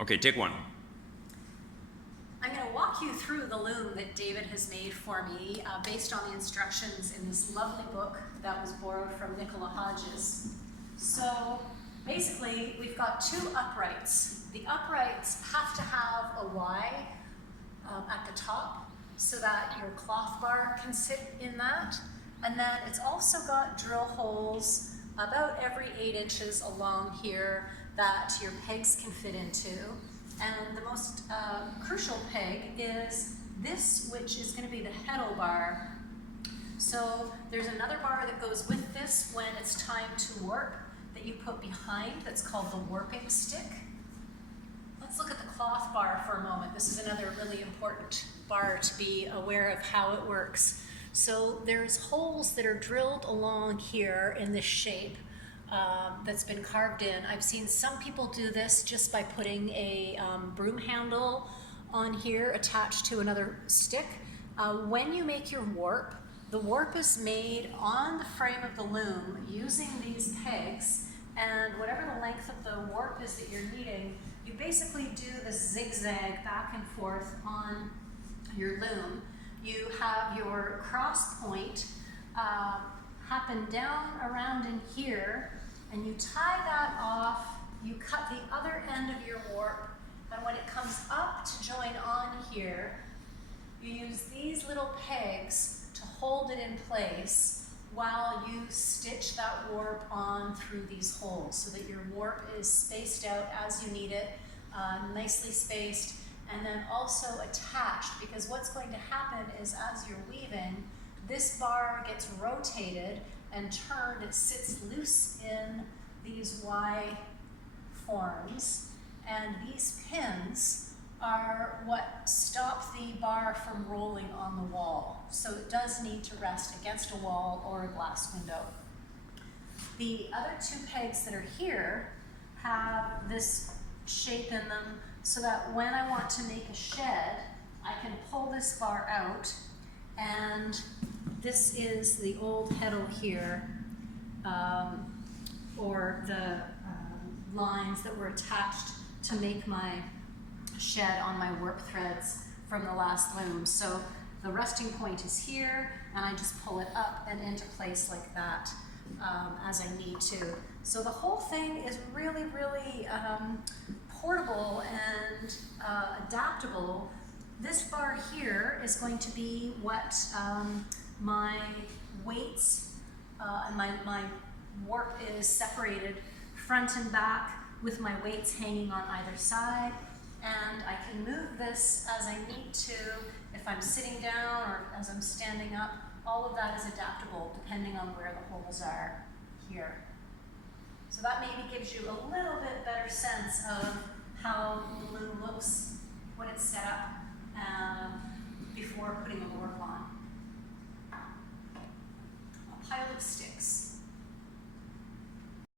Okay, take one. I'm going to walk you through the loom that David has made for me based on the instructions in this lovely book that was borrowed from Nicola Hodges. So basically, we've got two uprights. The uprights have to have a Y at the top so that your cloth bar can sit in that. And then it's also got drill holes about every 8 inches along here that your pegs can fit into. And the most crucial peg is this, which is going to be the heddle bar. So there's another bar that goes with this when it's time to warp that you put behind, that's called the warping stick. Let's look at the cloth bar for a moment. This is another really important bar to be aware of how it works. So there's holes that are drilled along here in this shape that's been carved in. I've seen some people do this just by putting a broom handle on here attached to another stick. When you make your warp, the warp is made on the frame of the loom using these pegs, and whatever the length of the warp is that you're needing, you basically do this zigzag back and forth on your loom. You have your cross point happen down around in here, and you tie that off, you cut the other end of your warp, and when it comes up to join on here, you use these little pegs to hold it in place while you stitch that warp on through these holes so that your warp is spaced out as you need it, nicely spaced, and then also attached, because what's going to happen is as you're weaving, this bar gets rotated and turned, it sits loose in these Y forms, and these pins are what stop the bar from rolling on the wall. So it does need to rest against a wall or a glass window. The other two pegs that are here have this shape in them so that when I want to make a shed, I can pull this bar out, and this is the old pedal here, or the lines that were attached to make my shed on my warp threads from the last loom. So the resting point is here, and I just pull it up and into place like that as I need to. So the whole thing is really, really portable and adaptable. This bar here is going to be what my weights and my warp is separated front and back with my weights hanging on either side, and I can move this as I need to if I'm sitting down or as I'm standing up. All of that is adaptable depending on where the holes are here. So that maybe gives you a little bit better sense of how the loom looks when it's set up before putting a warp on. A pile of sticks.